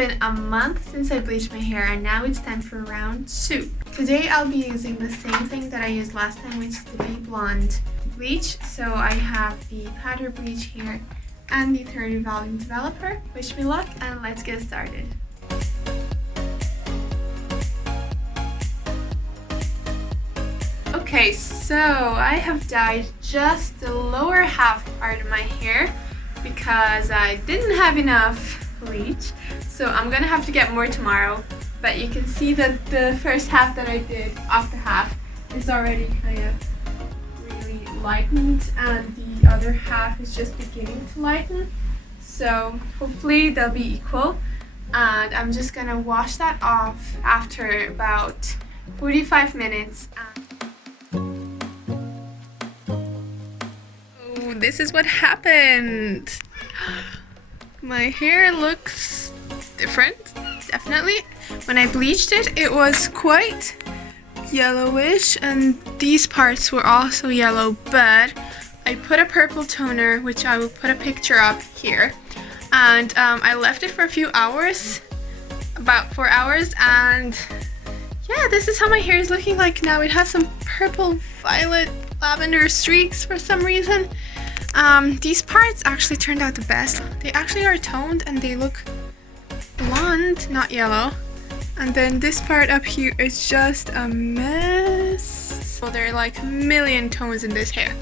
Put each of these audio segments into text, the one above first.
been a month since I bleached my hair and now it's time for round 2. Today I'll be using the same thing that I used last time, which is the Be Blonde bleach. So I have the powder bleach here and the 30 volume developer. Wish me luck and let's get started. Okay, so I have dyed just the lower half part of my hair because I didn't have enough bleach, so I'm gonna have to get more tomorrow. But you can see that the first half that I did off the half is already kind of really lightened and the other half is just beginning to lighten, so hopefully they'll be equal. And I'm just gonna wash that off after about 45 minutes. Oh, this is what happened. My hair looks different, definitely. When I bleached it, it was quite yellowish and these parts were also yellow, but I put a purple toner, which I will put a picture up here, and I left it for a few hours, about 4 hours, and yeah, this is how my hair is looking like now. It has some purple, violet, lavender streaks for some reason. These parts actually turned out the best. They actually are toned and they look blonde, not yellow. And then this part up here is just a mess. So there are like a million tones in this hair.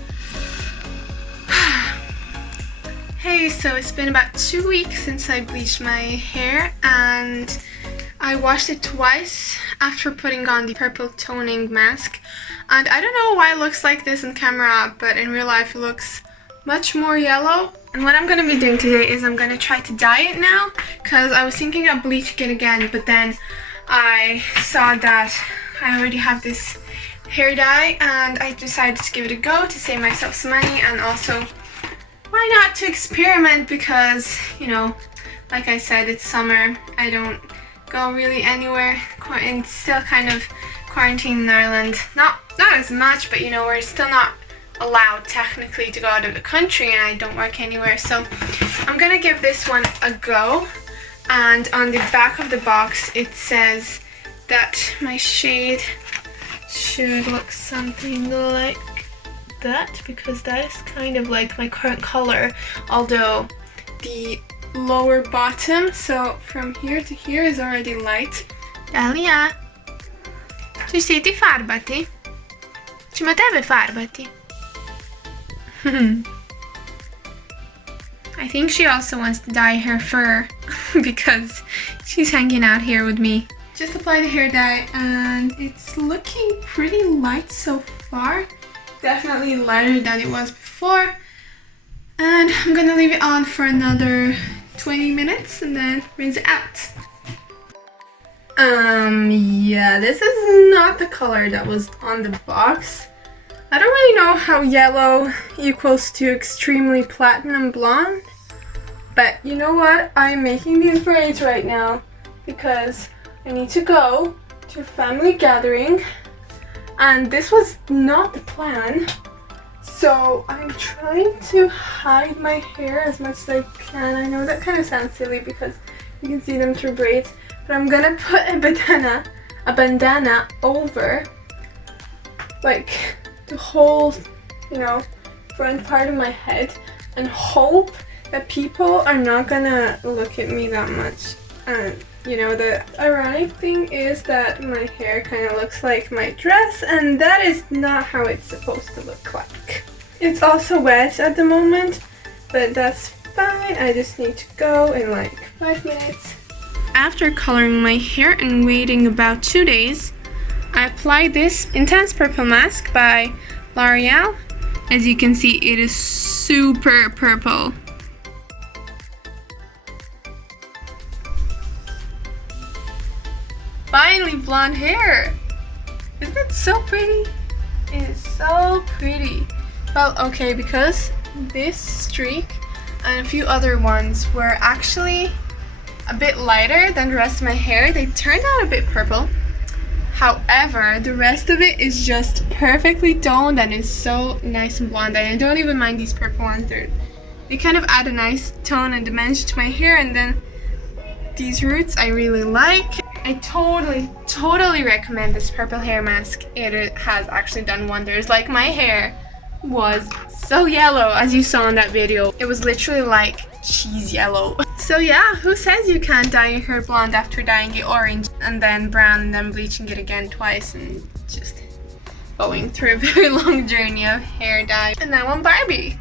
Hey, so it's been about 2 weeks since I bleached my hair and I washed it twice after putting on the purple toning mask. And I don't know why it looks like this on camera, but in real life it looks much more yellow. And what I'm going to be doing today is I'm going to try to dye it now, because I was thinking of bleaching it again, but then I saw that I already have this hair dye and I decided to give it a go to save myself some money, and also why not to experiment, because, you know, like I said, it's summer, I don't go really anywhere, and still kind of quarantine in Ireland. Not as much, but you know, we're still not allowed technically to go out of the country and I don't work anywhere, so I'm gonna give this one a go. And on the back of the box it says that my shade should look something like that, because that is kind of like my current color, although the lower bottom, so from here to here, is already light. Dalia, tu siete farbati? Ci matevi farbati? I think she also wants to dye her fur because she's hanging out here with me. Just applied the hair dye and it's looking pretty light so far. Definitely lighter than it was before. And I'm gonna leave it on for another 20 minutes and then rinse it out. Yeah, this is not the color that was on the box. I don't really know how yellow equals to extremely platinum blonde, but you know what? I'm making these braids right now because I need to go to a family gathering, and this was not the plan. So I'm trying to hide my hair as much as I can. I know that kind of sounds silly because you can see them through braids, but I'm gonna put a bandana over like the whole, you know, front part of my head, and hope that people are not gonna look at me that much. And you know, the ironic thing is that my hair kind of looks like my dress, and that is not how it's supposed to look like. It's also wet at the moment, but that's fine. I just need to go in like 5 minutes. After coloring my hair and waiting about 2 days, I applied this intense purple mask by L'Oreal. As you can see, it is super purple. Finally, blonde hair! Isn't it so pretty? It is so pretty. Well, okay, because this streak and a few other ones were actually a bit lighter than the rest of my hair, they turned out a bit purple. However, the rest of it is just perfectly toned and is so nice and blonde, and I don't even mind these purple ones. They kind of add a nice tone and dimension to my hair, and then These roots I really like. I totally recommend this purple hair mask. It has actually done wonders. Like, my hair was so yellow, as you saw in that video. It was literally like cheese yellow. So yeah, who says you can't dye your hair blonde after dyeing it orange and then brown and then bleaching it again twice and just going through a very long journey of hair dye. And now I'm Barbie.